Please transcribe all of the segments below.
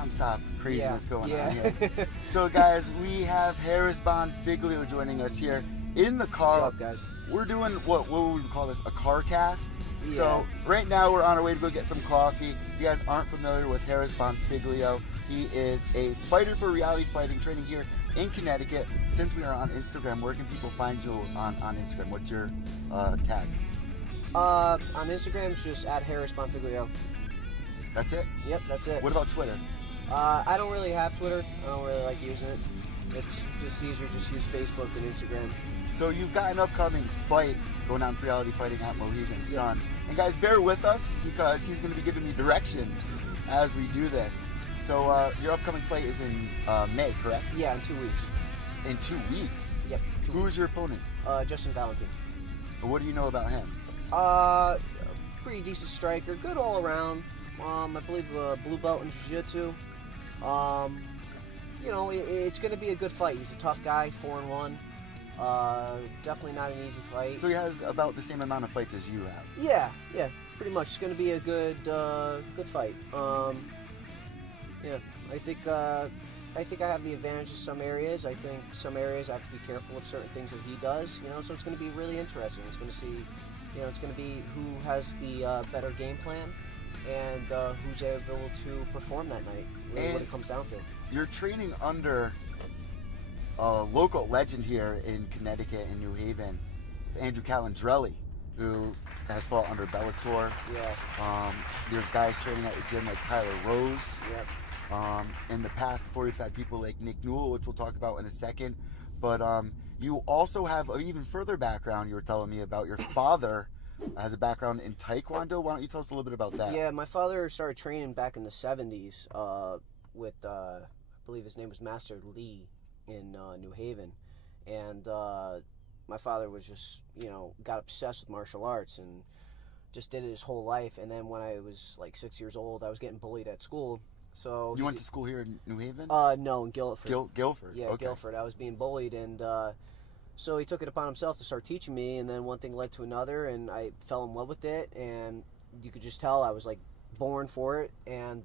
nonstop craziness going on Yeah. here. So, guys, we have Harris Bonfiglio joining us here in the car. What's up, guys? We're doing what would we call this? A Carcast. Yeah. So right now we're on our way to go get some coffee. If you guys aren't familiar with Harris Bonfiglio, he is a fighter for reality fighting, training here in Connecticut. Since we are on Instagram, where can people find you on Instagram? What's your tag? On Instagram, it's just at Harris Bonfiglio. That's it? Yep, that's it. What about Twitter? I don't really have Twitter. I don't really like using it. It's just easier to just use Facebook and Instagram. So you've got an upcoming fight going on for reality fighting at Mohegan Sun. And guys, bear with us because he's going to be giving me directions as we do this. So your upcoming fight is in May, correct? Yeah, in 2 weeks. In 2 weeks? Yep. Who is your opponent? Justin Valentin. What do you know about him? Pretty decent striker, good all around. I believe blue belt in jiu-jitsu. You know, it's going to be a good fight. He's a tough guy, 4-1. Definitely not an easy fight. So he has about the same amount of fights as you have. Yeah, pretty much. It's going to be a good fight. Yeah, I think I have the advantage in some areas. I think some areas I have to be careful of certain things that he does. You know, so it's going to be really interesting. It's going to see, you know, it's going to be who has the better game plan and who's able to perform that night. Really, what it comes down to. You're training under a local legend here in Connecticut, in New Haven, Andrew Calandrelli, who has fought under Bellator. Yeah. There's guys training at your gym like Tyler Rose. Yep. In the past, before you've had people like Nick Newell, which we'll talk about in a second. But you also have an even further background. You were telling me about your father has a background in Taekwondo. Why don't you tell us a little bit about that? Yeah, my father started training back in the 70s with, I believe his name was Master Lee in New Haven. And my father was just, you know, got obsessed with martial arts and just did it his whole life. And then when I was like 6 years old, I was getting bullied at school. So you went to school here in New Haven? No, in Guilford. Guilford. Yeah, okay. Guilford. I was being bullied, and so he took it upon himself to start teaching me. And then one thing led to another, and I fell in love with it. And you could just tell I was like born for it. And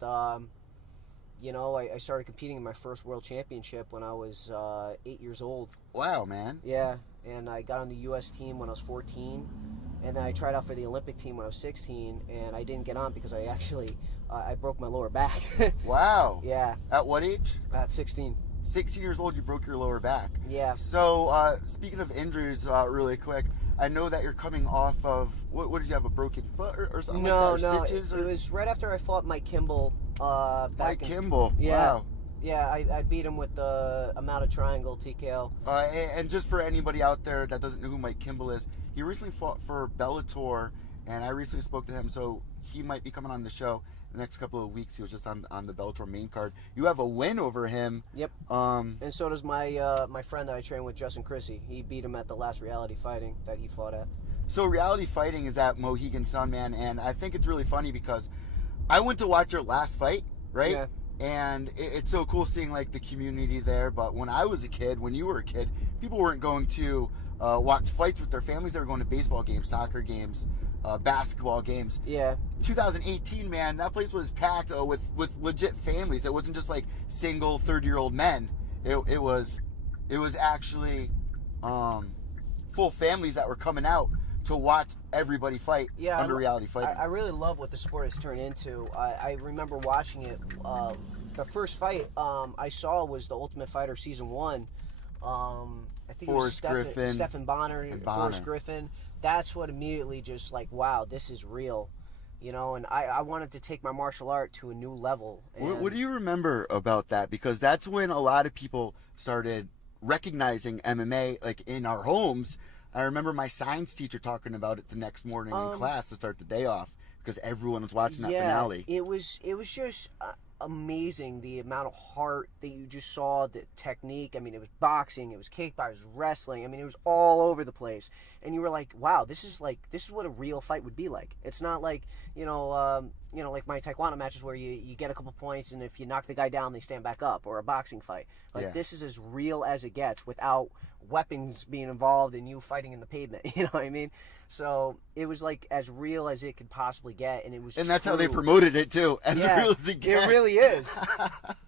you know, I started competing in my first world championship when I was 8 years old. Wow, man. Yeah, and I got on the U.S. team when I was 14. And then I tried out for the Olympic team when I was 16, and I didn't get on because I actually I broke my lower back. Wow. Yeah. At what age? At 16. 16 years old, you broke your lower back. Yeah. So, speaking of injuries, really quick, I know that you're coming off of, what did you have, a broken foot or something like that? Or stitches? It was right after I fought Mike Kimball. Mike Kimball? Yeah. Wow. Yeah, I beat him with the amount of triangle TKO. And just for anybody out there that doesn't know who Mike Kimball is, he recently fought for Bellator, and I recently spoke to him, so he might be coming on the show the next couple of weeks. He was just on the Bellator main card. You have a win over him. Yep. And so does my friend that I train with, Justin Chrissy. He beat him at the last reality fighting that he fought at. So reality fighting is at Mohegan Sun, man, and I think it's really funny because I went to watch your last fight, right? Yeah. And it's so cool seeing like the community there. But when I was a kid, when you were a kid, people weren't going to watch fights with their families. They were going to baseball games, soccer games, basketball games. Yeah. 2018, man, that place was packed with legit families. It wasn't just like single 30-year-old men. It was actually full families that were coming out to watch everybody fight under reality fighting. I really love what the sport has turned into. I remember watching it. The first fight I saw was the Ultimate Fighter Season 1. I think Forrest it was Griffin Stephen Bonner and Forrest Griffin. That's what immediately just like, wow, this is real. You know, and I wanted to take my martial art to a new level. And what do you remember about that? Because that's when a lot of people started recognizing MMA, like in our homes. I remember my science teacher talking about it the next morning in class to start the day off because everyone was watching that finale. It was just amazing, the amount of heart that you just saw, the technique. I mean, it was boxing, it was kickboxing, it was wrestling. I mean, it was all over the place. And you were like, wow, this is what a real fight would be like. It's not like, like my Taekwondo matches where you get a couple points and if you knock the guy down, they stand back up, or a boxing fight. Like, this is as real as it gets without weapons being involved and you fighting in the pavement. You know what I mean? So it was like as real as it could possibly get, and it was. And that's how they true. promoted it too, as Yeah, real as it gets. It really is.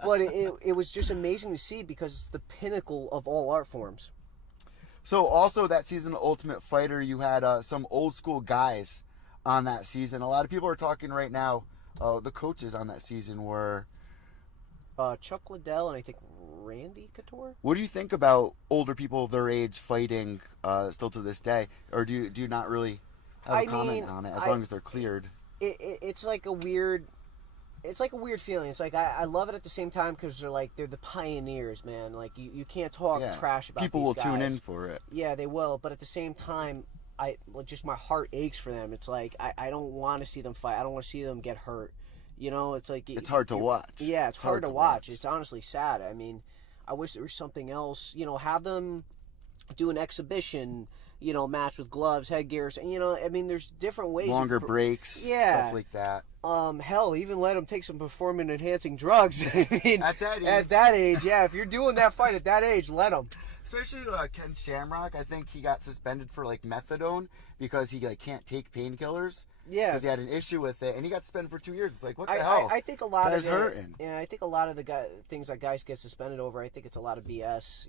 But it was just amazing to see because it's the pinnacle of all art forms. So also that season of Ultimate Fighter, you had some old school guys on that season. A lot of people are talking right now. The coaches on that season were Chuck Liddell and I think Randy Couture. What do you think about older people their age fighting still to this day, or do you not really have a comment on it as long as they're cleared? It's like a weird. It's like a weird feeling. It's like I love it at the same time because they're the pioneers, man. Like you can't talk trash about people these will guys. tune in for it. Yeah, they will. But at the same time, just my heart aches for them. It's like I don't want to see them fight. I don't want to see them get hurt. You know, it's like it's hard to watch. Yeah, it's hard to watch. It's honestly sad. I mean, I wish there was something else. You know, have them do an exhibition. You know, match with gloves, headgears, and I mean, there's different ways. Longer breaks, stuff like that. Hell, even let them take some performance-enhancing drugs. I mean, at that age. At that age, yeah. If you're doing that fight at that age, let them. Especially Ken Shamrock, I think he got suspended for methadone because he can't take painkillers. Yeah, because he had an issue with it, and he got suspended for 2 years. It's like, what the hell? I think a lot of hurting. Yeah, I think a lot of the things that guys get suspended over, I think it's a lot of BS.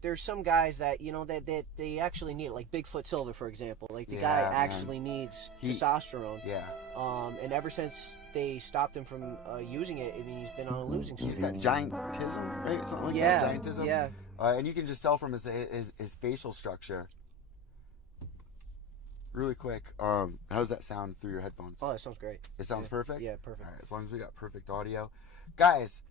There's some guys that that they actually need it, like Bigfoot Silver, for example. Like the guy actually needs testosterone. Yeah. And ever since they stopped him from using it, I mean, he's been on a losing streak. He's got giantism, right? Something like that. Giantism. Yeah. And you can just tell from his facial structure. Really quick, how does that sound through your headphones? Oh, that sounds great. It sounds perfect? Yeah, perfect. All right, as long as we got perfect audio. Guys,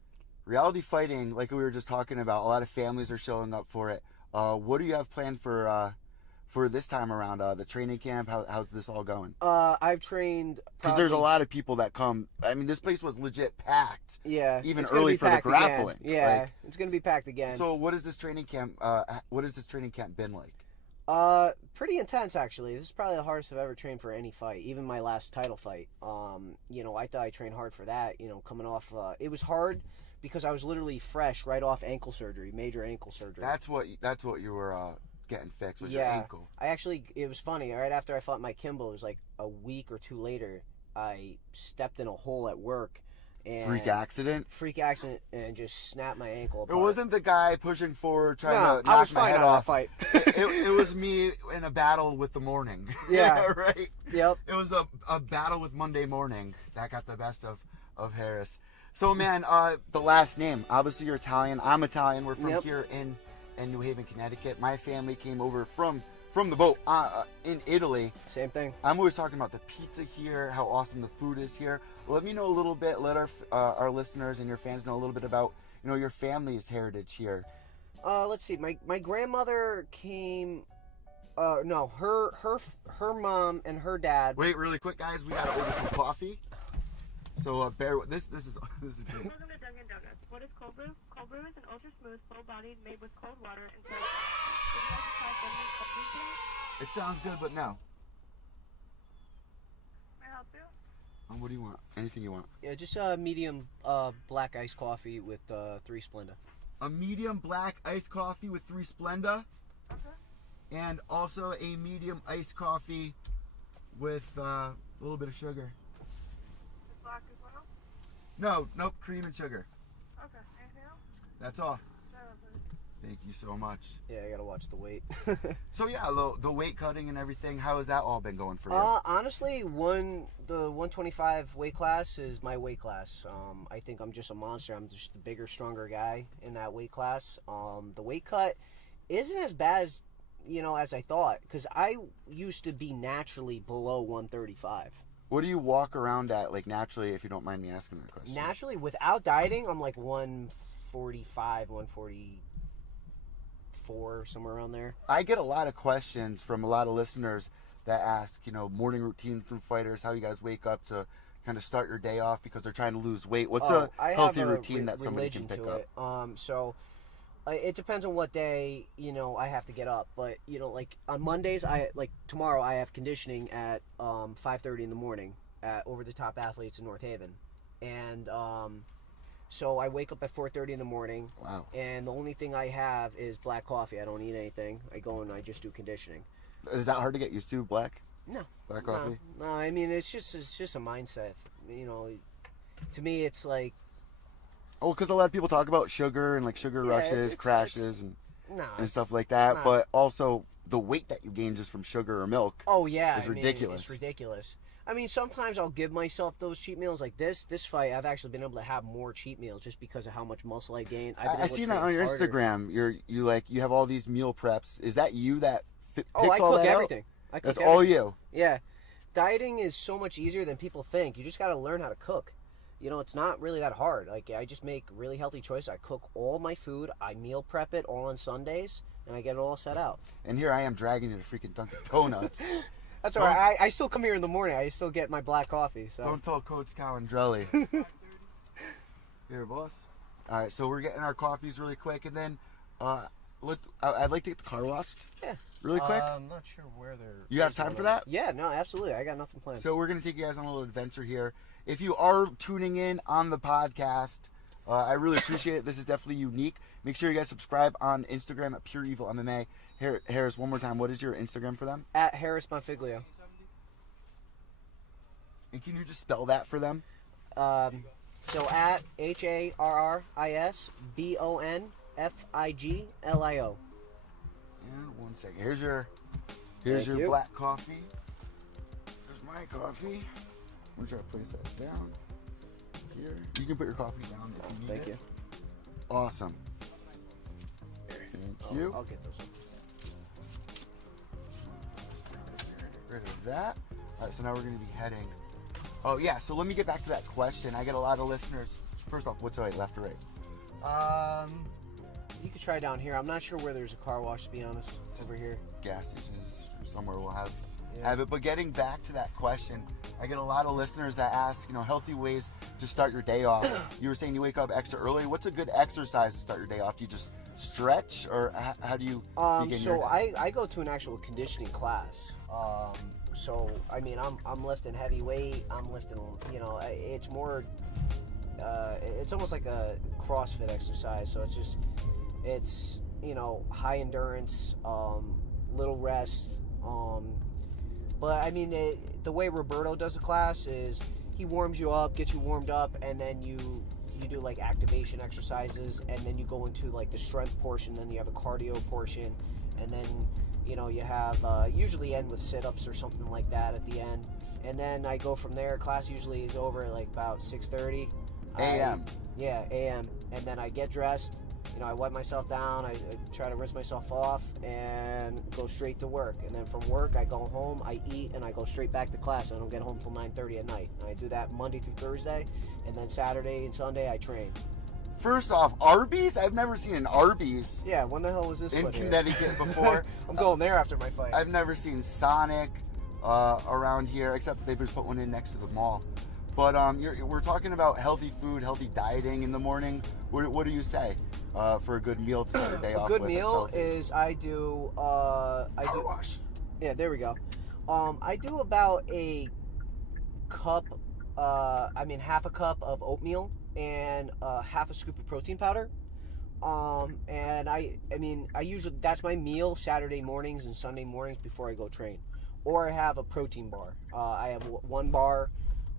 reality fighting, like we were just talking about, a lot of families are showing up for it. What do you have planned for this time around? The training camp, how's this all going? I've trained... Because there's a lot of people that come. I mean, this place was legit packed. Yeah. Even early for the grappling. Again. Yeah, it's going to be packed again. So what is this training camp, been like? Pretty intense, actually. This is probably the hardest I've ever trained for any fight, even my last title fight. I thought I trained hard for that, coming off... it was hard because I was literally fresh right off ankle surgery, major ankle surgery. That's what you were getting fixed, was your ankle. It was funny. Right after I fought Mike Kimball, it was like a week or two later, I stepped in a hole at work. And freak accident, and just snapped my ankle apart. It wasn't the guy pushing forward trying to knock my head off. Fight. it was me in a battle with the morning. Yeah. Right? Yep. It was a battle with Monday morning. That got the best of Harris. So, man, the last name. Obviously, you're Italian. I'm Italian. We're from here in New Haven, Connecticut. My family came over from the boat in Italy. Same thing. I'm always talking about the pizza here, how awesome the food is here. Let me know a little bit. Let our listeners and your fans know a little bit about your family's heritage here. Let's see. My grandmother came. No, her mom and her dad. Wait, really quick, guys. We gotta order some coffee. So bear with this. This is good. Welcome to Dunkin' Donuts. What is cold brew? Cold brew is an ultra smooth, full-bodied, made with cold water and soda. Would you like to try cinnamon cold brew today? It sounds good, but no. May I help you? What do you want? Anything you want. Yeah, just a medium black iced coffee with 3 Splenda. A medium black iced coffee with 3 Splenda. Okay. And also a medium iced coffee with a little bit of sugar. Black as well? No, nope, cream and sugar. Okay. Anything else? That's all. Sorry, please. Thank you so much. Yeah, I gotta watch the weight. So yeah, the weight cutting and everything, how has that all been going for you? Honestly, the 125 weight class is my weight class. I think I'm just a monster. I'm just the bigger, stronger guy in that weight class. The weight cut isn't as bad as as I thought, because I used to be naturally below 135. What do you walk around at, naturally, if you don't mind me asking that question? Naturally, without dieting, I'm like 145, 144, somewhere around there. I get a lot of questions from a lot of listeners that ask, morning routine from fighters, how you guys wake up to kind of start your day off because they're trying to lose weight. What's a healthy routine that somebody can pick up? So it depends on what day, I have to get up. But, on Mondays, tomorrow I have conditioning at 5:30 in the morning at Over the Top Athletes in North Haven. And So I wake up at 4:30 in the morning. Wow. And the only thing I have is black coffee. I don't eat anything. I go and I just do conditioning. Is that hard to get used to, black? No. Black coffee? No, I mean, it's just a mindset. You know, to me, it's like... Oh, because a lot of people talk about sugar and like sugar rushes, crashes, and stuff like that. But also the weight that you gain just from sugar or milk. Oh yeah, is ridiculous. It's ridiculous. I mean, sometimes I'll give myself those cheat meals. Like this fight, I've actually been able to have more cheat meals just because of how much muscle I gained. I seen that on your harder. Instagram. You have all these meal preps. Is that you that picks I all cook that everything. out? That's all you. Yeah, dieting is so much easier than people think. You just got to learn how to cook. You know, it's not really that hard. Like, I just make really healthy choices. I cook all my food. I meal prep it all on Sundays, and I get it all set out. And here I am dragging you to freaking Dunkin' Donuts. That's all right. I still come here in the morning. I still get my black coffee. So Don't tell Coach Calendrelli. Here, boss. All right, so we're getting our coffees really quick, and then I'd like to get the car washed. Yeah. Really quick. I'm not sure where they're... You have time for that? Yeah, no, absolutely. I got nothing planned. So we're going to take you guys on a little adventure here. If you are tuning in on the podcast, I really appreciate it. This is definitely unique. Make sure you guys subscribe on Instagram at Pure Evil MMA. Harris, one more time, what is your Instagram for them? At Harris Bonfiglio. And can you just spell that for them? So at HARRISBONFIGLIO. And 1 second. Here's your black coffee. There's my coffee. I'm gonna try to place that down here. You can put your coffee down if you need Thank it. you. Awesome. Thank you. I'll get those. Get rid of that. All right, so now we're gonna be heading. Oh yeah, so let me get back to that question. I get a lot of listeners. First off, what's right, left or right? You could try down here. I'm not sure where there's a car wash, to be honest. Over here. Gas stations or somewhere we'll have it. But getting back to that question, I get a lot of listeners that ask, healthy ways to start your day off. You were saying you wake up extra early. What's a good exercise to start your day off? Do you just stretch, or how do you begin your day? I go to an actual conditioning class. So I mean, I'm lifting heavy weight. I'm lifting, it's more. It's almost like a CrossFit exercise. So it's high endurance, little rest. But I mean, the way Roberto does the class is he warms you up, gets you warmed up, and then you do like activation exercises, and then you go into like the strength portion. Then you have a cardio portion, and then you have usually end with sit-ups or something like that at the end. And then I go from there. Class usually is over at like about 6:30 a.m. Yeah, a.m. And then I get dressed. I wipe myself down. I try to rinse myself off and go straight to work. And then from work, I go home, I eat, and I go straight back to class. I don't get home till 9:30 at night. And I do that Monday through Thursday, and then Saturday and Sunday I train. First off, Arby's? I've never seen an Arby's. Yeah, when the hell was this in put Connecticut here? before. I'm going there after my fight. I've never seen Sonic around here, except they just put one in next to the mall. But we're talking about healthy food, healthy dieting in the morning. What do you say for a good meal to start your day off with? A good meal is I do. Car wash. Yeah, there we go. I do about a cup. Half a cup of oatmeal and half a scoop of protein powder. And I usually, that's my meal Saturday mornings and Sunday mornings before I go train. Or I have a protein bar. I have 1 bar.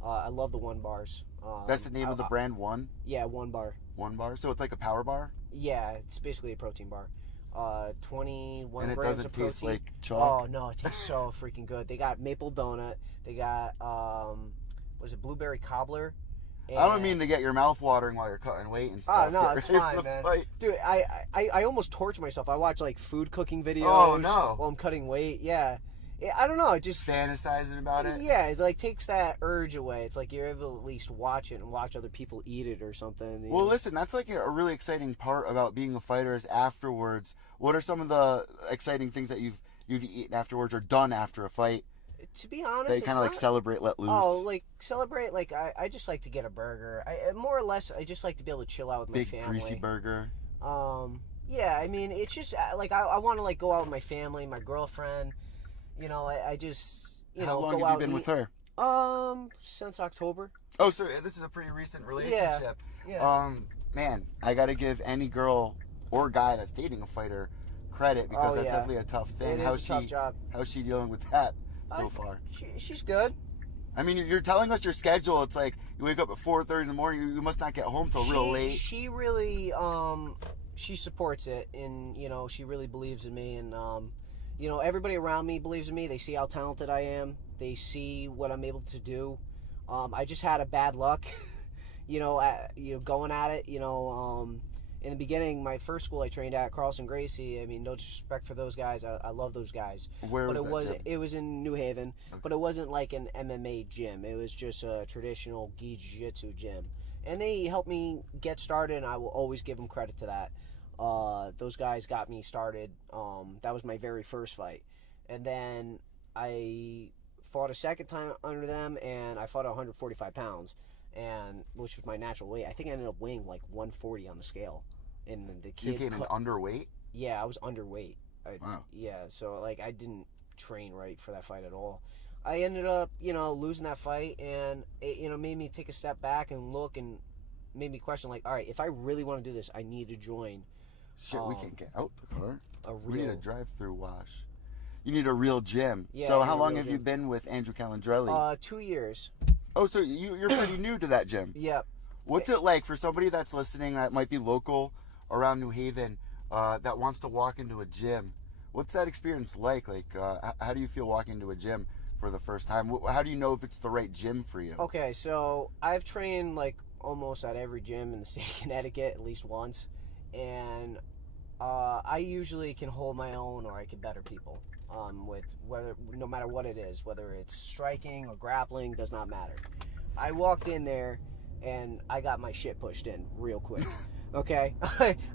I love the 1 bars. That's the name of the brand, One? Yeah, 1 bar. 1 bar? So it's like a power bar? Yeah, it's basically a protein bar. 21 and it grams doesn't of protein. taste like chalk? Oh, no, it tastes so freaking good. They got maple donut. They got, blueberry cobbler. I don't mean to get your mouth watering while you're cutting weight and stuff. Oh, no, it's fine, man. Fight. Dude, I almost torture myself. I watch, like, food cooking videos while I'm cutting weight. Yeah. I don't know. I just fantasizing about it. Yeah, it like takes that urge away. It's like you're able to at least watch it and watch other people eat it or something. Well, listen, that's like a really exciting part about being a fighter is afterwards. What are some of the exciting things that you've eaten afterwards or done after a fight? To be honest, they kind of like celebrate, let loose. Oh, like celebrate. Like I just like to get a burger. I more or less I just like to be able to chill out with my family. Big greasy burger. Yeah. I mean, it's just like I want to like go out with my family, my girlfriend. I just, How long have you been with her? Since October. Oh, so this is a pretty recent relationship. Yeah. Man, I got to give any girl or guy that's dating a fighter credit because that's definitely a tough thing. It is a tough job. How's she dealing with that so far? She's good. I mean, you're telling us your schedule. It's like you wake up at 4:30 in the morning. You must not get home till real late. She really, she supports it, and she really believes in me, and everybody around me believes in me. They see how talented I am. They see what I'm able to do. I just had a bad luck, going at it. In the beginning, my first school I trained at, Carlson Gracie. I mean, no disrespect for those guys. I love those guys. Where was that gym? It was in New Haven, okay. But it wasn't like an MMA gym. It was just a traditional gi jiu-jitsu gym. And they helped me get started, and I will always give them credit to that. Those guys got me started. That was my very first fight. And then I fought a second time under them, and I fought at 145 pounds. Which was my natural weight. I think I ended up weighing like 140 on the scale. And the kid you came in underweight? Yeah, I was underweight. Wow. Yeah, so like I didn't train right for that fight at all. I ended up, losing that fight, and it, made me take a step back and look, and made me question, like, all right, if I really want to do this, I need to join. Shit, we can't get out the car. We need a drive-through wash. You need a real gym. Yeah, so how long have you been with Andrew Calandrelli? 2 years. Oh, so you're pretty new to that gym. Yep. What's it like for somebody that's listening that might be local around New Haven that wants to walk into a gym? What's that experience like? Like, how do you feel walking into a gym for the first time? How do you know if it's the right gym for you? Okay, so I've trained like almost at every gym in the state of Connecticut at least once, and I usually can hold my own, or I can better people. With no matter what it is, whether it's striking or grappling, does not matter. I walked in there and I got my shit pushed in real quick. Okay,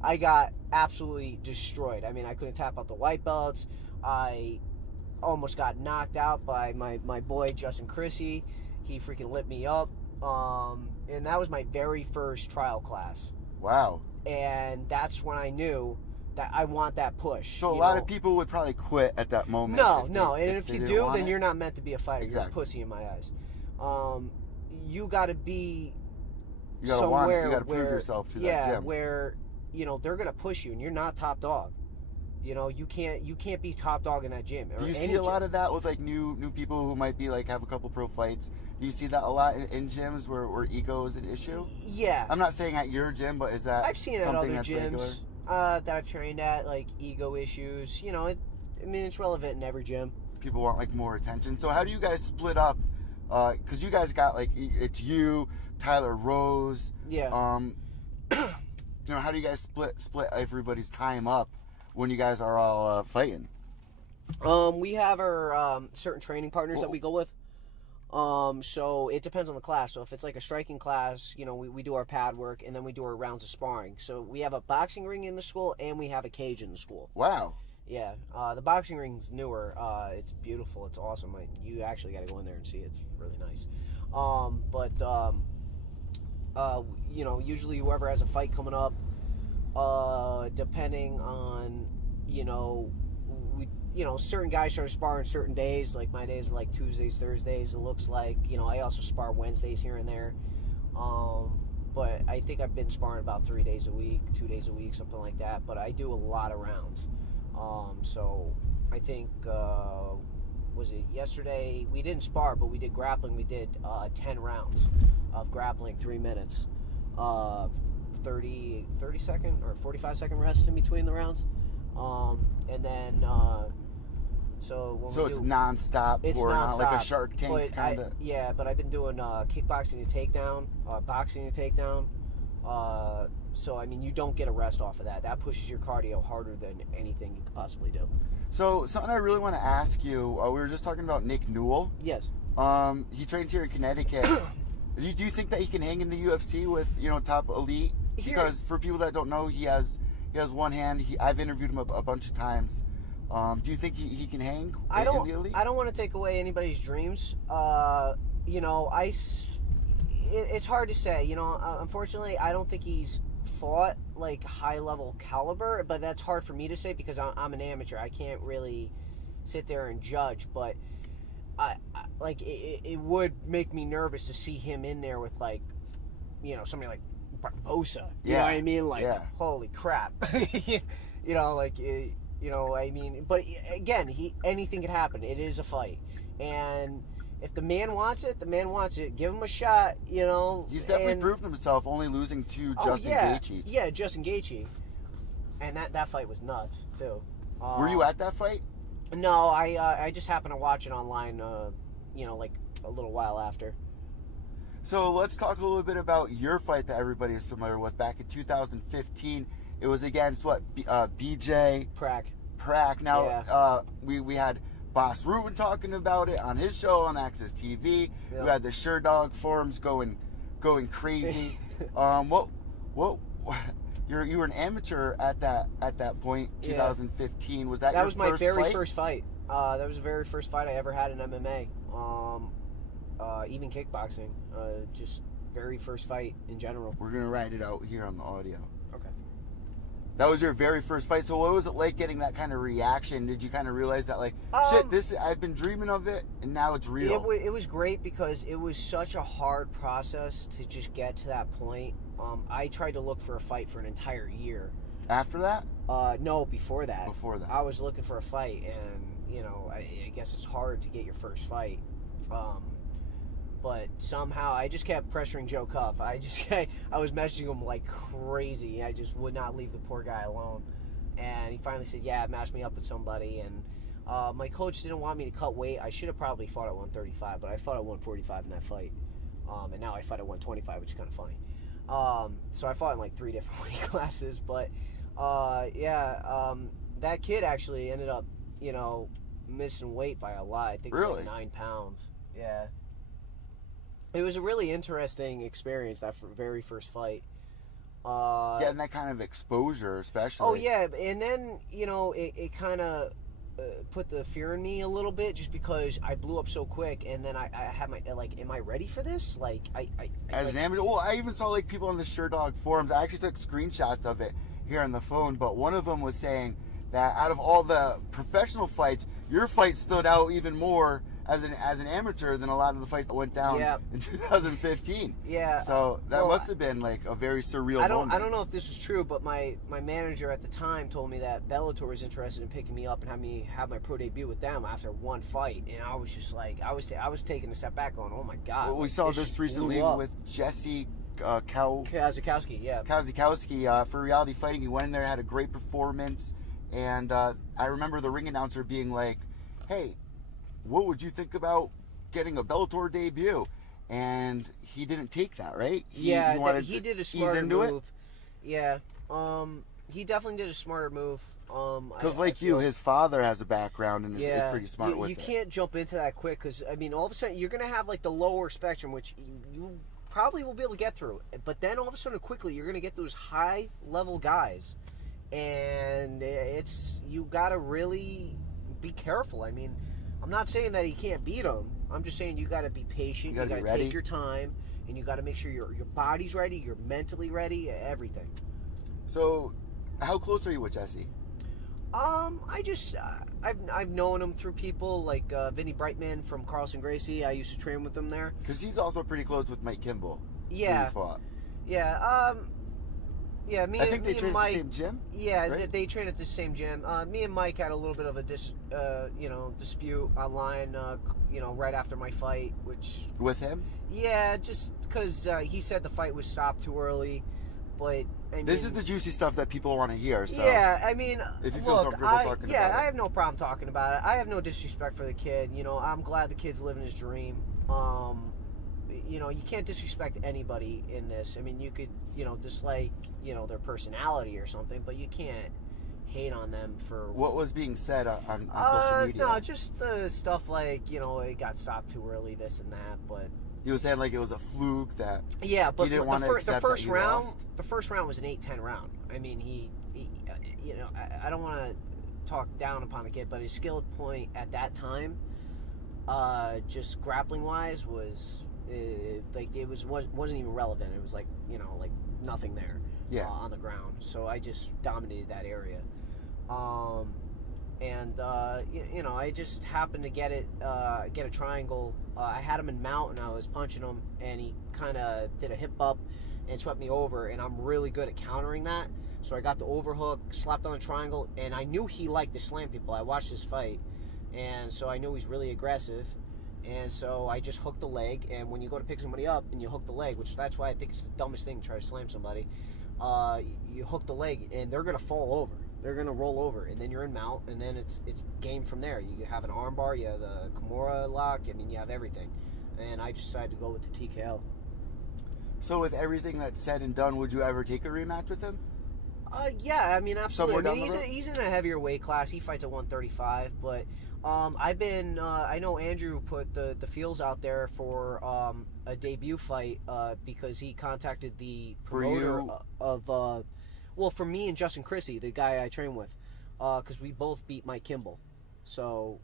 I got absolutely destroyed. I mean, I couldn't tap out the white belts. I almost got knocked out by my boy Justin Chrissy. He freaking lit me up, and that was my very first trial class. Wow. And that's when I knew that I want that push. So a lot of people would probably quit at that moment. No. And if you do, then you're not meant to be a fighter. Exactly. You're a pussy in my eyes. You got to be you gotta somewhere you got to prove yourself to that gym. Where they're gonna push you, and you're not top dog. You can't be top dog in that gym. Do you see a lot of that with like new people who might be like have a couple pro fights? Do you see that a lot in gyms where ego is an issue? Yeah. I'm not saying at your gym, but is that I've seen it at other gyms regular? That I've trained at, like ego issues. It's relevant in every gym. People want like more attention. So how do you guys split up? Because you guys got like it's you, Tyler Rose. Yeah. How do you guys split everybody's time up when you guys are all fighting? We have our certain training partners that we go with. So it depends on the class. So if it's like a striking class, we do our pad work, and then we do our rounds of sparring. So we have a boxing ring in the school, and we have a cage in the school. Wow. Yeah. The boxing ring's newer. It's beautiful. It's awesome. You actually got to go in there and see it. It's really nice. Usually whoever has a fight coming up, depending on, certain guys try to spar on certain days. Like my days are like Tuesdays, Thursdays. It looks like, I also spar Wednesdays here and there. But I think I've been sparring about 3 days a week, 2 days a week, something like that. But I do a lot of rounds. So I think, was it yesterday? We didn't spar, but we did grappling. We did 10 rounds of grappling, 3 minutes. 30 second or 45 second rest in between the rounds. And then so it's nonstop. It's or nonstop, like a Shark Tank kind of. But I've been doing kickboxing to takedown, boxing to takedown. So I mean, you don't get a rest off of that. That pushes your cardio harder than anything you could possibly do. So something I really want to ask you. We were just talking about Nick Newell. Yes. He trains here in Connecticut. Do you think that he can hang in the UFC with top elite? Because for people that don't know, he has one hand. I've interviewed him a bunch of times. Do you think he can hang in the elite? I don't want to take away anybody's dreams. It's hard to say. Unfortunately, I don't think he's fought like high level caliber, but that's hard for me to say because I'm an amateur. I can't really sit there and judge. But like it would make me nervous to see him in there with like, you know, somebody like Barbosa. You know what I mean? Like, holy crap. You know, like, you know, I mean, but again, anything could happen. It is a fight, and if the man wants it, the man wants it. Give him a shot. You know, he's definitely proven himself, only losing to Justin Gaethje. Yeah, Justin Gaethje, and that fight was nuts too. Were you at that fight? No, I just happened to watch it online. You know, like a little while after. So let's talk a little bit about your fight that everybody is familiar with. Back in 2015, it was against what? BJ Prack. Now we had Bas Ruben talking about it on his show on AXStv. Yep. We had the Sherdog Forums going crazy. You were an amateur at that point, 2015. Was that your was my first very fight? first fight. That was the very first fight I ever had in MMA. Even kickboxing. Just very first fight in general. We're gonna write it out here on the audio. Okay. That was your very first fight. So what was it like getting that kind of reaction? Did you kind of realize that, like, shit, I've been dreaming of it, and now it's real? It was great because it was such a hard process to just get to that point. I tried to look for a fight for an entire year. After that? No, before that. Before that. I was looking for a fight, and, you know, I guess it's hard to get your first fight. But somehow I just kept pressuring Joe Cuff. I was messaging him like crazy. I just would not leave the poor guy alone. And he finally said, yeah, match me up with somebody. And my coach didn't want me to cut weight. I should have probably fought at 135, but I fought at 145 in that fight. And now I fight at 125, which is kind of funny. So I fought in like 3 different weight classes. But that kid actually ended up, you know, missing weight by a lot. I think it was like 9 pounds. Yeah. It was a really interesting experience, that very first fight. Getting that kind of exposure, especially. Oh, yeah. And then, you know, it kind of put the fear in me a little bit just because I blew up so quick. And then I had my, like, am I ready for this? Like, As an amateur? Well, I even saw, like, people on the Sherdog Forums. I actually took screenshots of it here on the phone. But one of them was saying that out of all the professional fights, your fight stood out even more as an amateur than a lot of the fights that went down in 2015. Yeah. So that must have been like a very surreal moment. I don't know if this is true, but my manager at the time told me that Bellator was interested in picking me up and having me have my pro debut with them after one fight, and I was just like, I was taking a step back, going, oh my god. Well, we saw this recently with Jesse Kazakowski, Kazakowski for Reality Fighting. He went in there, had a great performance, and I remember the ring announcer being like, hey, what would you think about getting a Bellator debut? And he didn't take that, right? He did a smarter move. Yeah, he definitely did a smarter move. Because like his father has a background and is pretty smart with it. You can't jump into that quick because, I mean, all of a sudden you're going to have like the lower spectrum, which you probably will be able to get through. But then all of a sudden quickly you're going to get those high level guys. And you got to really be careful. I mean, I'm not saying that he can't beat him. I'm just saying you got to be patient. You got to take your time, and you got to make sure your body's ready, you're mentally ready, everything. So, how close are you with Jesse? I've known him through people like Vinny Brightman from Carlson Gracie. I used to train with him there. Because he's also pretty close with Mike Kimball. Yeah. Who he fought. Yeah. Yeah, I think they trained at the same gym. Yeah, right? they trained at the same gym. Me and Mike had a little bit of a dispute online, right after my fight, which with him. Yeah, just because he said the fight was stopped too early, but this is the juicy stuff that people want to hear. So yeah, I mean, if you feel comfortable talking about it, I have no problem talking about it. I have no disrespect for the kid. You know, I'm glad the kid's living his dream. You can't disrespect anybody in this. I mean, you could, dislike, their personality or something, but you can't hate on them for... What was being said on social media? No, just the stuff like, it got stopped too early, this and that, but... He was saying like it was a fluke that... Yeah, but he didn't want to accept the first that round, lost. The first round was an 8-10 round. I mean, he I don't want to talk down upon the kid, but his skill point at that time, just grappling-wise, was... wasn't even relevant. It was like nothing there on the ground. So I just dominated that area. And I just happened to get a triangle. I had him in mount, and I was punching him, and he kind of did a hip up and swept me over. And I'm really good at countering that. So I got the overhook, slapped on the triangle, and I knew he liked to slam people. I watched his fight, and so I knew he's really aggressive. And so I just hooked the leg. And when you go to pick somebody up and you hook the leg, which that's why I think it's the dumbest thing to try to slam somebody, you hook the leg, and they're gonna fall over. They're going to roll over, and then you're in mount, and then it's game from there. You have an arm bar, you have the Kimura lock, I mean, you have everything. And I decided to go with the TKO. So with everything that's said and done, would you ever take a rematch with him? Yeah, I mean, absolutely. Somewhere I mean, down the road? he's in a heavier weight class. He fights at 135, but I know Andrew put the feels out there for a debut fight because he contacted the promoter of... well, for me and Justin Chrissy, the guy I train with, because we both beat Mike Kimball. So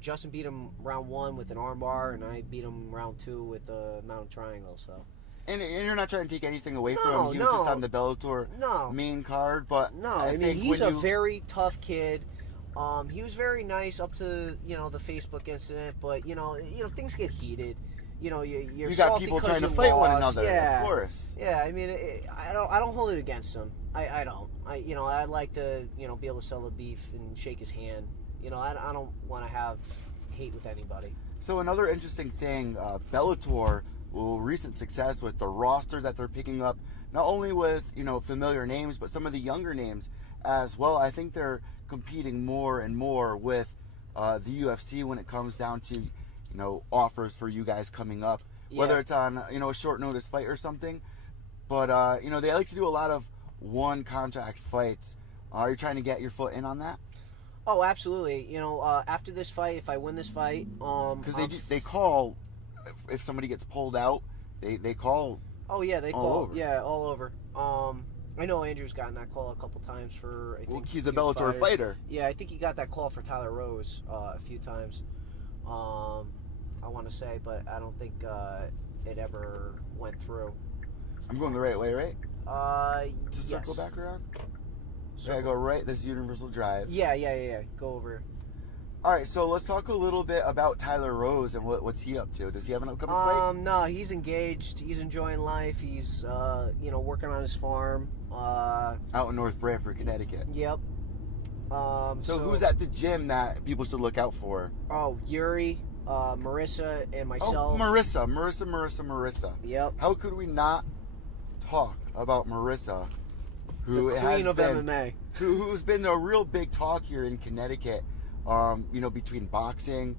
Justin beat him round 1 with an armbar, and I beat him round 2 with a mounted triangle. So. And you're not trying to take anything away from him. He was just on the Bellator main card, but I mean, he's a very tough kid. He was very nice up to the Facebook incident, but things get heated. You got people trying to fight one another, yeah. Of course. Yeah, I mean, I don't hold it against him. I don't. I like to be able to sell the beef and shake his hand. I don't want to have hate with anybody. So another interesting thing, Bellator, recent success with the roster that they're picking up, not only with familiar names, but some of the younger names as well. I think they're competing more and more with the UFC when it comes down to offers for you guys coming up, whether it's on a short notice fight or something. But they like to do a lot of one contract fights. Are you trying to get your foot in on that? Oh, absolutely. After this fight, if I win this fight, because they call if somebody gets pulled out, they call. Oh yeah, they all call. over. Yeah, all over. I know Andrew's gotten that call a couple times for. I think he's a Bellator fighter. Yeah, I think he got that call for Tyler Rose a few times. I want to say, but I don't think it ever went through. I'm going the right way, right? To circle yes. back around? So I go right, this Universal Drive. Yeah. Go over. All right, so let's talk a little bit about Tyler Rose and what's he up to. Does he have an upcoming fight? No, he's engaged. He's enjoying life. He's, working on his farm. Out in North Branford, Connecticut. Yep. So who's at the gym that people should look out for? Oh, Yuri, Marissa, and myself. Oh, Marissa. Yep. How could we not talk about Marissa, who the queen of MMA, who's been a real big talk here in Connecticut? Between boxing,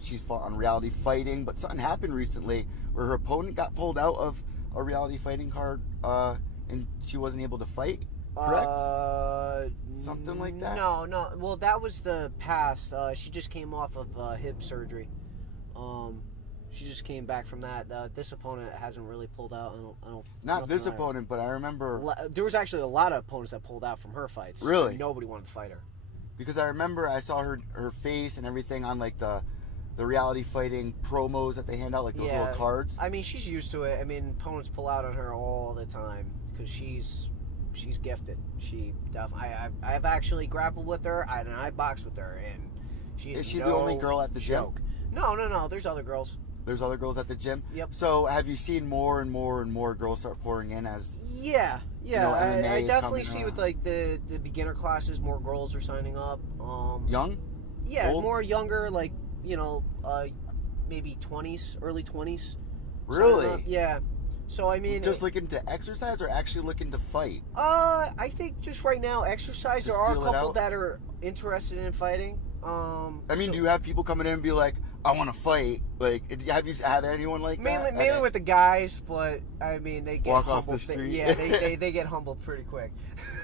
she's fought on reality fighting, but something happened recently where her opponent got pulled out of a reality fighting card, and she wasn't able to fight. Correct? Something like that? No. Well, that was the past. She just came off of hip surgery. She just came back from that. This opponent hasn't really pulled out. I don't. Not this opponent, but I remember there was actually a lot of opponents that pulled out from her fights. Really? Nobody wanted to fight her. Because I remember I saw her face and everything on like the reality fighting promos that they hand out, like those little cards. I mean, she's used to it. I mean, opponents pull out on her all the time because she's gifted. I've actually grappled with her and I boxed with her, and is she the only girl at the gym? No. There's other girls. There's other girls at the gym? Yep. So have you seen more and more girls start pouring in as... Yeah. MMA I is definitely coming see around. with like the beginner classes, more girls are signing up. Young? Yeah, Old? more younger, like, maybe 20s, early 20s. Really? Yeah. So, I mean... Just looking to exercise or actually looking to fight? I think just right now, exercise. Just there are a feel it couple out? that are interested in fighting. I mean, do you have people coming in and be like, I want to fight? Like, have you had anyone like that? Mainly with the guys, but I mean, they get walk humbled. off the street. Yeah, they get humbled pretty quick.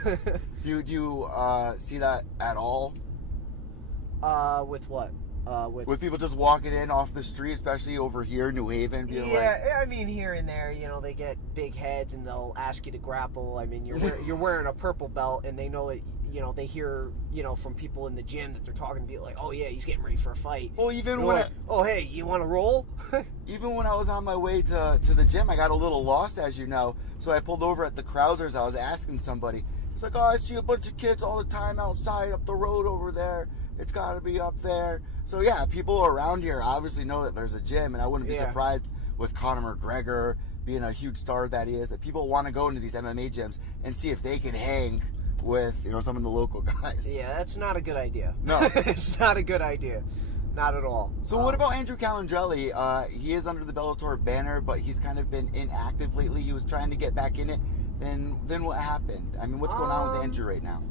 Do you see that at all? With what? With people just walking in off the street, especially over here, New Haven, being like, I mean, here and there, they get big heads and they'll ask you to grapple. I mean, you're wearing a purple belt, and they know that they hear from people in the gym that they're talking to be like, oh yeah, he's getting ready for a fight. Well, even when when oh hey, you want to roll? even when I was on my way to the gym, I got a little lost, as you know. So I pulled over at the Krausers. I was asking somebody. He's like, oh, I see a bunch of kids all the time outside up the road over there. It's got to be up there. So, yeah, people around here obviously know that there's a gym, and I wouldn't be surprised with Conor McGregor being a huge star that he is, that people want to go into these MMA gyms and see if they can hang with, you know, some of the local guys. Yeah, that's not a good idea. No. It's not a good idea. Not at all. So what about Andrew Calandrelli? He is under the Bellator banner, but he's kind of been inactive lately. He was trying to get back in it. Then what happened? I mean, what's going on with Andrew right now?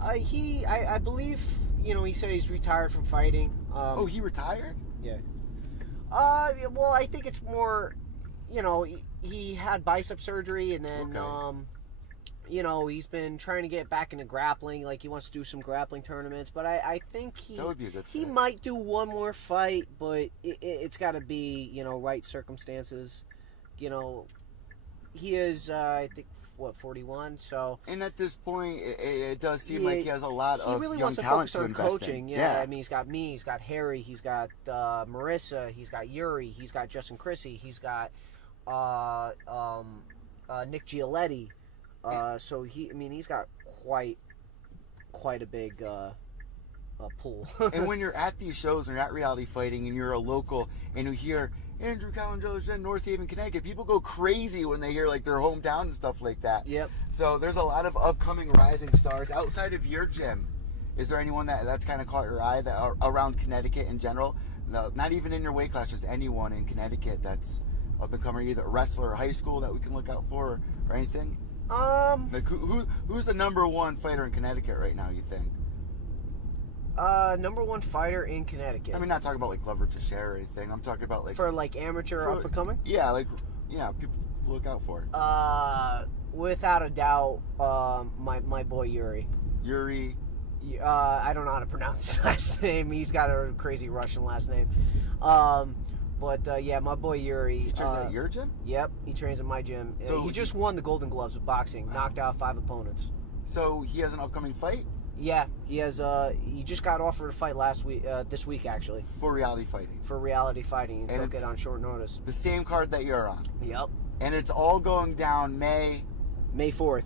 I believe, you know, he said he's retired from fighting. Oh, he retired? Yeah. Well, I think it's more, you know, he had bicep surgery, and then, you know, he's been trying to get back into grappling. Like, he wants to do some grappling tournaments, but I think that would be a good fit. He might do one more fight, but it's got to be, you know, right circumstances. You know, he is, I think, 41, so... And at this point, it does seem like he has a lot of really young wants to talent focus to on invest coaching. in. Yeah, I mean, he's got me, he's got Harry, he's got Marissa, he's got Yuri, he's got Justin Chrissy, he's got Nick Gialetti. So he's got quite a big pool. And when you're at these shows and you're at reality fighting and you're a local and you hear Andrew Calandrelli's in North Haven, Connecticut, people go crazy when they hear like their hometown and stuff like that. Yep. So there's a lot of upcoming rising stars outside of your gym. Is there anyone that's kind of caught your eye that around Connecticut in general? No, not even in your weight class, just anyone in Connecticut that's up and coming, either a wrestler or high school that we can look out for or anything? Like who's the number one fighter in Connecticut right now, you think? Number one fighter in Connecticut. I mean, not talking about like Glover Teixeira or anything. I'm talking about like for like amateur up and coming. Yeah, like people look out for it. Without a doubt, my boy Yuri. Yuri. I don't know how to pronounce his last name. He's got a crazy Russian last name. But yeah, my boy Yuri. He trains at your gym? Yep, he trains at my gym. So he just won the Golden Gloves of boxing. Wow. Knocked out 5 opponents. So he has an upcoming fight? Yeah, he has. He just got offered a fight this week actually. For reality fighting. For reality fighting, he took it on short notice. The same card that you're on. Yep. And it's all going down May 4th.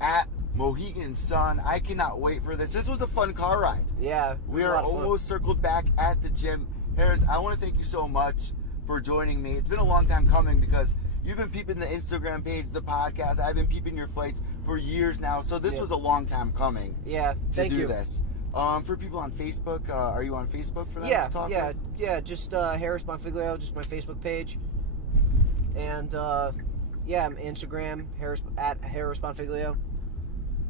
At Mohegan Sun. I cannot wait for this. This was a fun car ride. Yeah. We are almost circled back at the gym. Harris, I want to thank you so much for joining me. It's been a long time coming because you've been peeping the Instagram page, the podcast. I've been peeping your fights for years now. So this was a long time coming. Yeah, to do this. For people on Facebook, are you on Facebook for that? Yeah. Just Harris Bonfiglio, just my Facebook page. And yeah, Instagram, at Harris Bonfiglio.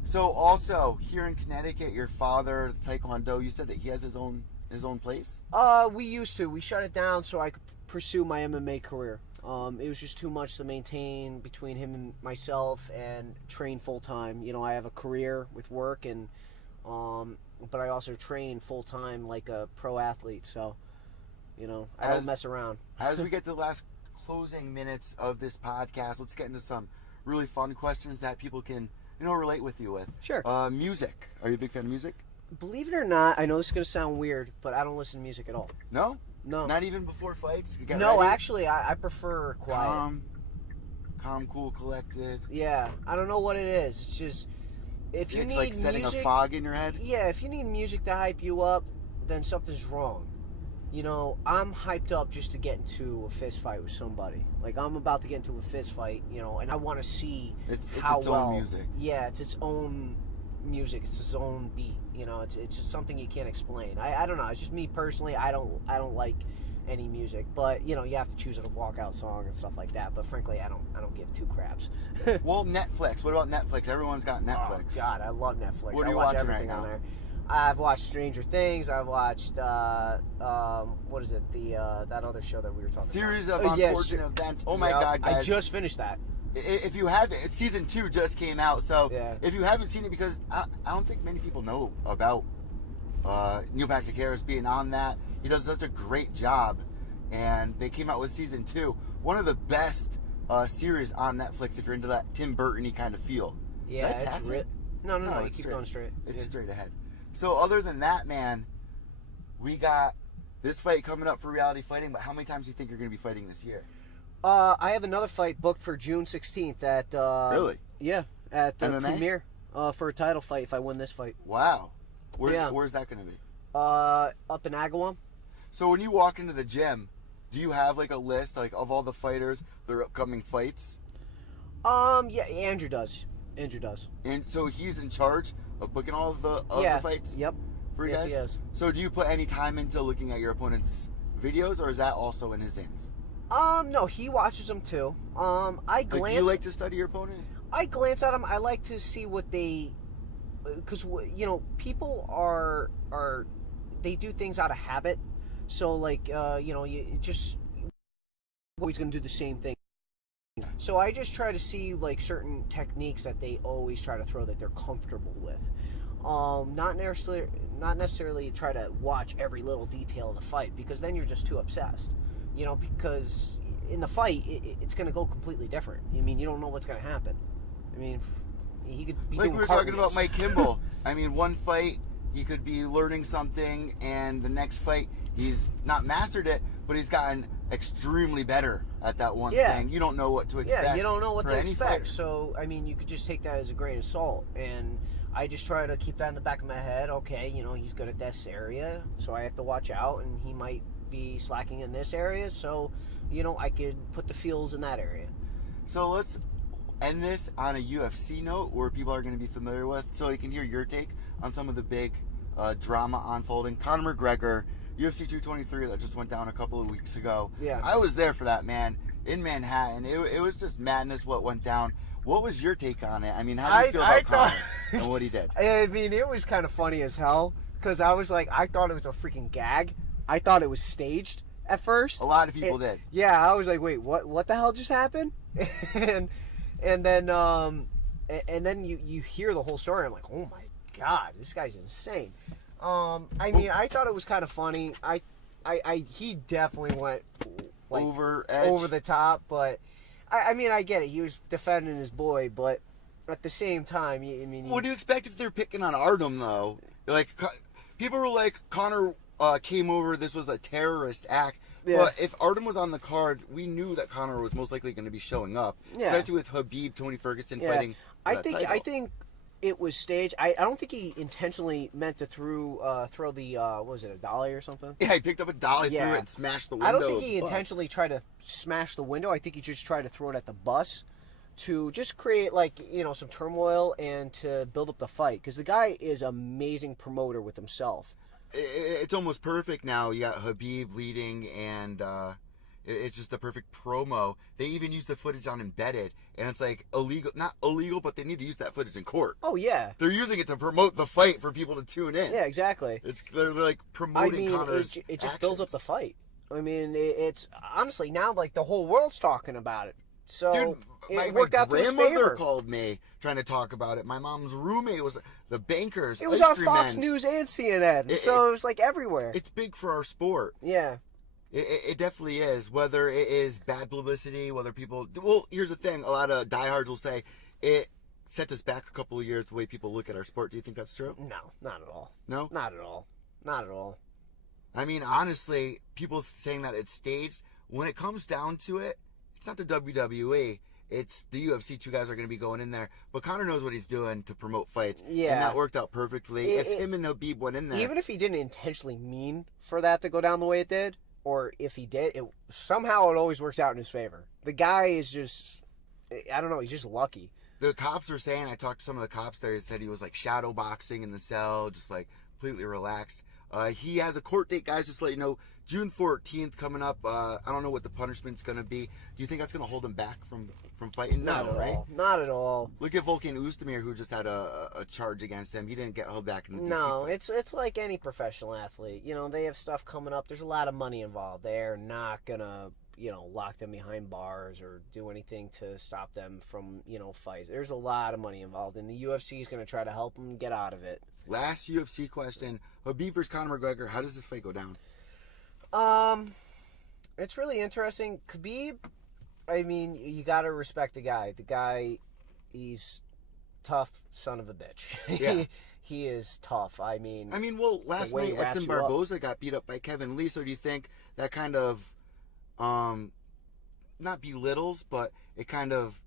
So also here in Connecticut, your father, Taekwondo, you said that he has his own place? We used to. We shut it down so I could pursue my MMA career. It was just too much to maintain between him and myself and train full time. You know, I have a career with work and but I also train full time like a pro athlete. So, you know, I don't mess around. As we get to the last closing minutes of this podcast, let's get into some really fun questions that people can, you know, relate with you with. Sure. Music. Are you a big fan of music? Believe it or not, I know this is going to sound weird, but I don't listen to music at all. No? No. Not even before fights? No, ready? Actually, I prefer quiet. Calm, cool, collected. Yeah, I don't know what it is. It's just, if you need like setting music, a fog in your head? Yeah, if you need music to hype you up, then something's wrong. You know, I'm hyped up just to get into a fist fight with somebody. Like, I'm about to get into a fist fight, you know, and I want to see how its own music. Yeah, it's its own music. It's its own beat. You know, it's just something you can't explain. I don't know. It's just me personally. I don't like any music, but you know, you have to choose a walkout song and stuff like that. But frankly, I don't give two craps. Well, Netflix. What about Netflix? Everyone's got Netflix. Oh God, I love Netflix. What are you watch watching everything right now? on there. I've watched Stranger Things. I've watched what is it? That other show that we were talking Series about. of unfortunate events. Oh my God, guys! I just finished that. If you haven't, season 2 just came out. So yeah. If you haven't seen it, because I don't think many people know about Neil Patrick Harris being on that. He does such a great job, and they came out with season 2. One of the best series on Netflix if you're into that Tim Burton-y kind of feel. Yeah, it's No, you keep going straight. It's straight ahead. So other than that, man, we got this fight coming up for reality fighting. But how many times do you think you're going to be fighting this year? I have another fight booked for June 16th at really? Yeah, at MMA? Premier. for a title fight if I win this fight. Wow. Yeah. Where's that going to be? Up in Agawam. So when you walk into the gym, do you have like a list like of all the fighters, their upcoming fights? Yeah, Andrew does. And so he's in charge of booking all of the fights? Yep. For you Yes, guys? he is. So do you put any time into looking at your opponent's videos, or is that also in his hands? No, he watches them too. I glance. Like, do you like to study your opponent? I glance at them. I like to see what they, because people are they do things out of habit. So like you just always going to do the same thing. So I just try to see like certain techniques that they always try to throw that they're comfortable with. Not necessarily try to watch every little detail of the fight, because then you're just too obsessed. Because in the fight it's going to go completely different. I mean, you don't know what's going to happen. I mean, he could be like doing we were talking cartwheels. about Mike Kimball. I mean, one fight he could be learning something, and the next fight he's not mastered it, but he's gotten extremely better at that one thing. You don't know what to expect. Yeah, you don't know what to expect. Fighter. So, I mean, you could just take that as a grain of salt. And I just try to keep that in the back of my head. Okay, he's good at this area, so I have to watch out, and he might be slacking in this area. So, I could put the feels in that area. So let's end this on a UFC note where people are going to be familiar with, so you can hear your take on some of the big drama unfolding. Conor McGregor, UFC 223 that just went down a couple of weeks ago. Yeah. I was there for that, man, in Manhattan. It was just madness what went down. What was your take on it? I mean, how do you feel about Conor and what he did? I mean, it was kind of funny as hell, because I was like, I thought it was a freaking gag. I thought it was staged at first. A lot of people did. Yeah, I was like, wait, what the hell just happened? and then you hear the whole story. I'm like, oh my God, this guy's insane. I mean, I thought it was kind of funny. He definitely went like over the top, but I mean, I get it. He was defending his boy, but at the same time, what do you expect if they're picking on Artem though? Like, people were like, Conor came over. This was a terrorist act. Yeah. But if Artem was on the card, we knew that Conor was most likely going to be showing up. Yeah. Especially with Khabib, Tony Ferguson fighting. I think it was staged. I don't think he intentionally meant to throw the what was it, a dolly or something? Yeah, he picked up a dolly, threw it, and smashed the window. I don't think he intentionally tried to smash the window. I think he just tried to throw it at the bus to just create some turmoil and to build up the fight, because the guy is an amazing promoter with himself. It's almost perfect now. You got Khabib leading, and it's just the perfect promo. They even use the footage on Embedded, and it's like illegal, not illegal, but they need to use that footage in court. Oh yeah, they're using it to promote the fight for people to tune in. Yeah, exactly. They're like promoting Conor's it just actions. builds up the fight. I mean, it's honestly now like the whole world's talking about it. So it worked out to his favor. My grandmother called me trying to talk about it. My mom's roommate was the bankers. It was on Fox News and CNN, so it was like everywhere. It's big for our sport. Yeah. It definitely is. Whether it is bad publicity, whether people... Well, here's the thing. A lot of diehards will say it sets us back a couple of years the way people look at our sport. Do you think that's true? No, not at all. No? Not at all. Not at all. I mean, honestly, people saying that it's staged, when it comes down to it, it's not the WWE. It's the UFC. Two guys are going to be going in there. But Conor knows what he's doing to promote fights. Yeah. And that worked out perfectly. If him and Khabib went in there... Even if he didn't intentionally mean for that to go down the way it did, or if he did, somehow it always works out in his favor. The guy is just... I don't know. He's just lucky. The cops were saying... I talked to some of the cops there. They said he was like shadow boxing in the cell. Just like completely relaxed. He has a court date, guys, just to let you know. June 14th coming up. I don't know what the punishment's going to be. Do you think that's going to hold him back from fighting? Not at right? all. Not at all. Look at Volkan Oezdemir, who just had a charge against him. He didn't get held back in the DC. No, it's like any professional athlete. They have stuff coming up. There's a lot of money involved. They're not going to, lock them behind bars or do anything to stop them from, fights. There's a lot of money involved, and the UFC is going to try to help them get out of it. Last UFC question. Khabib versus Conor McGregor. How does this fight go down? It's really interesting. Khabib, I mean, you got to respect the guy. The guy, he's tough son of a bitch. Yeah. He is tough. I mean, well, last night Edson Barboza got beat up by Kevin Lee, so do you think that kind of, not belittles, but it kind of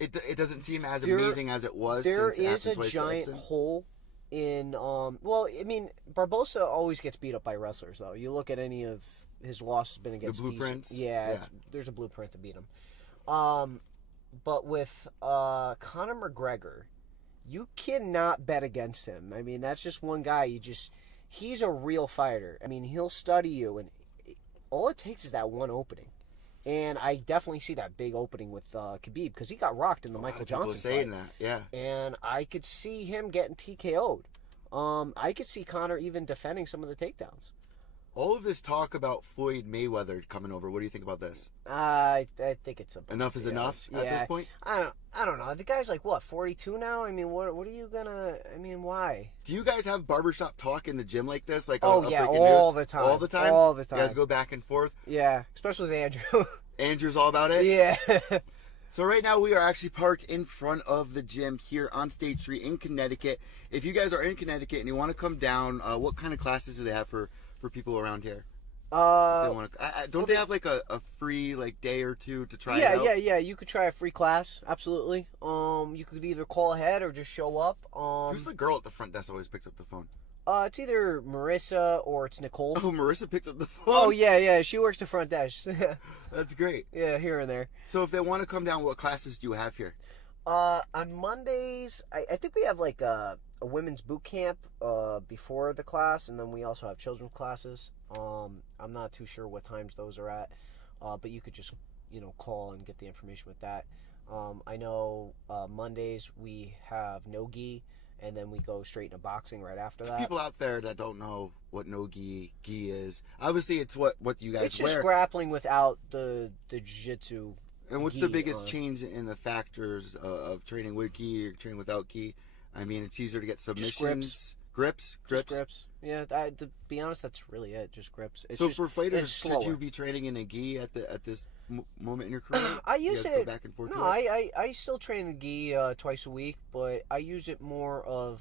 it doesn't seem as There- amazing as it was. There since it is happened a twice to giant Edson. hole in. Well, I mean, Barbosa always gets beat up by wrestlers, though. You look at any of his losses been against blueprints? decent- yeah, Yeah. there's a blueprint to beat him. But with Conor McGregor, you cannot bet against him. I mean, that's just one guy. He's a real fighter. I mean, he'll study you, and all it takes is that one opening. And I definitely see that big opening with Khabib because he got rocked in the Michael Johnson saying fight. that, yeah. And I could see him getting TKO'd. I could see Conor even defending some of the takedowns. All of this talk about Floyd Mayweather coming over. What do you think about this? I think it's Enough is enough at this point. I don't know. The guy's like what, 42 now? I mean, what are you gonna? I mean, why? Do you guys have barbershop talk in the gym like this? Like Oh up yeah, breaking all news? the time. All the time. All the time. You guys go back and forth. Yeah, especially with Andrew. Andrew's all about it. Yeah. So right now we are actually parked in front of the gym here on State Street in Connecticut. If you guys are in Connecticut and you want to come down, what kind of classes do they have for people around here? They want to, don't they have like a free like day or two to try it out? Yeah. You could try a free class, absolutely. You could either call ahead or just show up. Who's the girl at the front desk always picks up the phone? It's either Marissa or it's Nicole. Oh, Marissa picks up the phone. Oh yeah, she works the front desk. That's great. Yeah, here and there. So if they want to come down, what classes do you have here? On Mondays, I think we have like a women's boot camp before the class, and then we also have children's classes. I'm not too sure what times those are at, but you could just call and get the information with that. I know Mondays we have no-gi, and then we go straight into boxing right after that. People out there that don't know what no-gi is, obviously it's what you guys It's just wear. grappling without the jiu-jitsu. And what's gi the biggest on. change in the factors of training with gi or training without gi? I mean, it's easier to get submissions. Grips. Just grips. Yeah, to be honest, that's really it. Just grips. It's So just, for fighters, it's should slower. you be training in a gi at this moment in your career? I You use guys go it. back and forth No, to it? I still train the gi twice a week, but I use it more of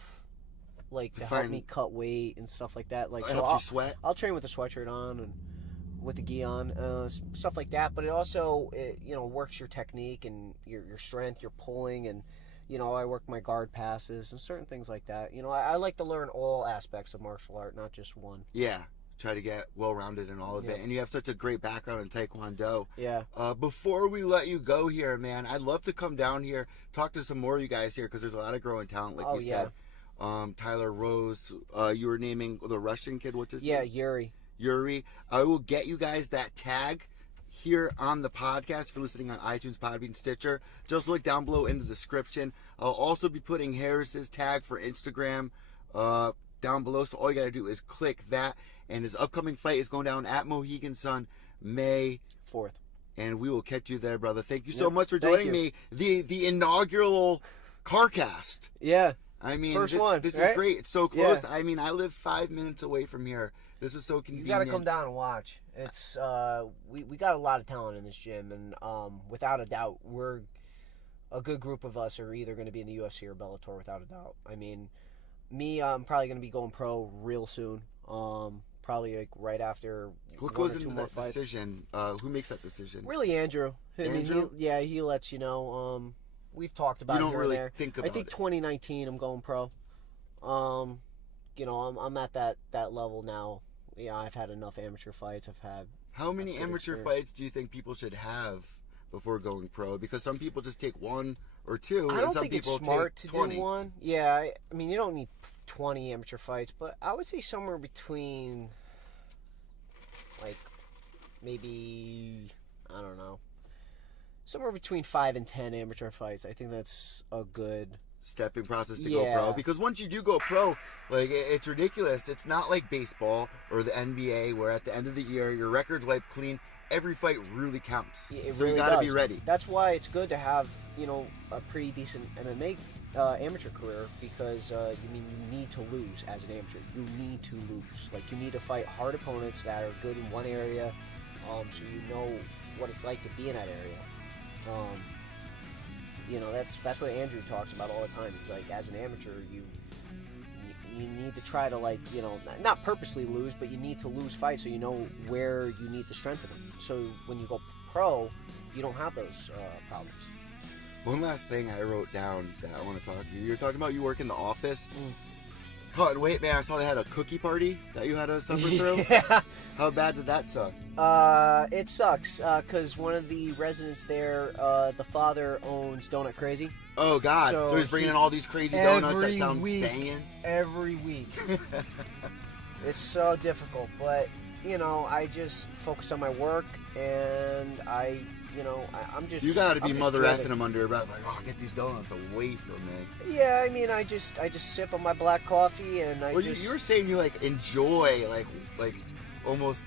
like to help find- me cut weight and stuff like that. Like It so helps you sweat. I'll train with the sweatshirt on and with the gi on, stuff like that. But it also works your technique and your strength, your pulling, and I work my guard passes and certain things like that. I like to learn all aspects of martial art, not just one. Yeah, try to get well-rounded in all of it. Yeah. And you have such a great background in Taekwondo. Yeah. Before we let you go here, man, I'd love to come down here, talk to some more of you guys here, because there's a lot of growing talent, like we said. Tyler Rose, you were naming the Russian kid. What's his name? Yeah, Yuri. I will get you guys that tag here on the podcast if you're listening on iTunes, Podbean, Stitcher. Just look down below in the description. I'll also be putting Harris's tag for Instagram down below, so all you gotta do is click that. And his upcoming fight is going down at Mohegan Sun May 4th. and we will catch you there, brother. Thank you so Yep. much for Thank joining you. me. The inaugural Carcast. Yeah. I mean, First one, this right? is great. It's so close. Yeah. I mean, I live 5 minutes away from here. This is so You convenient. gotta come down and watch. It's we got a lot of talent in this gym, and without a doubt, we're a good group of us are either going to be in the UFC or Bellator, without a doubt. I mean, me, I'm probably going to be going pro real soon. Probably like right after. What one goes or two into more that fights. decision? Who makes that decision? Really, Andrew. Andrew? He lets you know. We've talked about You it don't here really and there. think I about think it. 2019, I'm going pro. I'm at that level now. Yeah, I've had enough amateur fights. I've had. How many good amateur experience. fights do you think people should have before going pro? Because some people just take 1 or 2, I and don't some think it's people smart take to 20. do one. Yeah, I mean, you don't need 20 amateur fights, but I would say somewhere between, like, maybe, I don't know, somewhere between 5 and 10 amateur fights. I think that's a good. Stepping process to go Yeah. pro, because once you do go pro, like, it's ridiculous. It's not like baseball or the NBA where at the end of the year your record's wiped clean. Every fight really counts. Yeah, it so really you gotta does. be ready. That's why it's good to have a pretty decent MMA amateur career, because you need to lose as an amateur. You need to lose. Like, you need to fight hard opponents that are good in one area, so you know what it's like to be in that area. That's what Andrew talks about all the time. He's like, as an amateur, you need to try to, like, not purposely lose, but you need to lose fights so you know where you need to strengthen them. So when you go pro, you don't have those problems. One last thing I wrote down that I want to talk to you. You're talking about you work in the office. Mm. Cutting weight, man. I saw they had a cookie party that you had to suffer through. Yeah. How bad did that suck? It sucks because one of the residents there, the father owns Donut Crazy. Oh God! So he's bringing in all these crazy donuts that sound banging. Every week. It's so difficult, but you know, I just focus on my work, and I'm just. You got to be mother driven. effing him under your breath, like, oh, get these donuts away from me. Yeah, I mean, I just sip on my black coffee, and you were saying you like enjoy like almost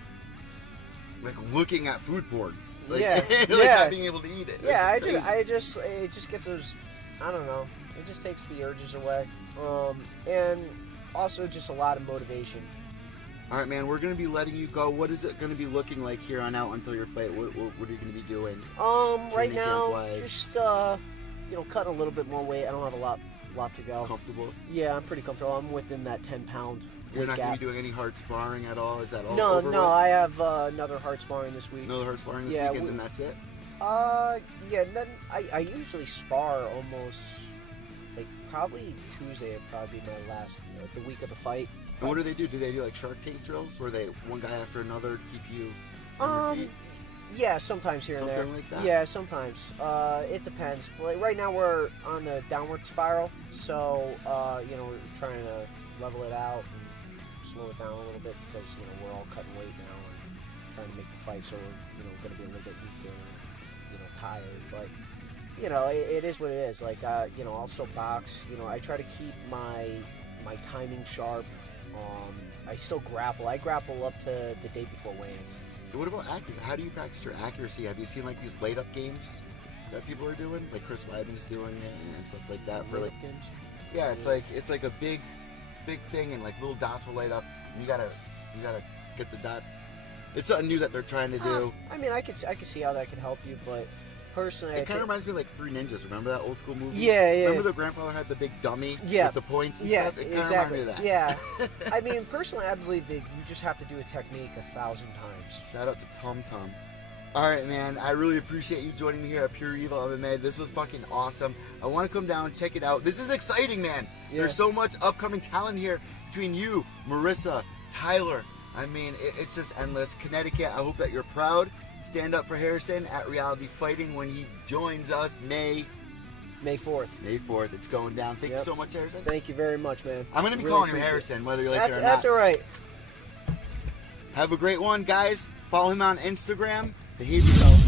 like looking at food porn. Like, yeah, like yeah. not being able to eat it. Yeah, It's crazy. it just gets those. I don't know. It just takes the urges away, and also just a lot of motivation. All right, man. We're gonna be letting you go. What is it gonna be looking like here on out until your fight? What are you gonna be doing? Right now, camp-wise? just cutting a little bit more weight. I don't have a lot to go. Comfortable? Yeah, I'm pretty comfortable. I'm within that 10-pound You're not gap. gonna be doing any hard sparring at all. Is that all? No, over no. with? I have another hard sparring this week. Another hard sparring this Yeah, weekend, and that's it. Yeah. And then I usually spar almost like probably Tuesday. Would probably be my last the week of the fight. And what do they do? Do they do like Shark Tank drills where they one guy after another to keep you on your feet? Yeah, sometimes here and there. Something like that? Yeah, sometimes. It depends. Like right now we're on the downward spiral, so we're trying to level it out and slow it down a little bit because we're all cutting weight now and trying to make the fight, so we're going to be a little bit weaker and tired. But it is what it is. Like I'll still box. I try to keep my timing sharp. I still grapple. I grapple up to the day before weigh-ins. What about accuracy? How do you practice your accuracy? Have you seen like these laid up games that people are doing? Like Chris Weidman's doing it and stuff like that for like games? Yeah, it's like a big thing and like little dots will light up. And you gotta get the dots. It's something new that they're trying to do. I mean, I could see how that could help you, but personally, It kind of reminds me of like Three Ninjas. Remember that old school movie? Yeah. Remember the grandfather had the big dummy with the points and stuff? It kind of exactly. reminded me of that. Yeah. I mean, personally, I believe that you just have to do a technique 1,000 times. Shout out to Tum Tum. All right, man. I really appreciate you joining me here at Pure Evil MMA. This was fucking awesome. I want to come down and check it out. This is exciting, man. Yeah. There's so much upcoming talent here between you, Marissa, Tyler. I mean, it's just endless. Connecticut, I hope that you're proud. Stand up for Harrison at Reality Fighting when he joins us May 4th. May 4th. It's going down. Thank you so much, Harrison. Thank you very much, man. I'm going to be Really calling him appreciate Harrison, whether you like it or not. That's all right. Have a great one, guys. Follow him on Instagram. Behave yourself.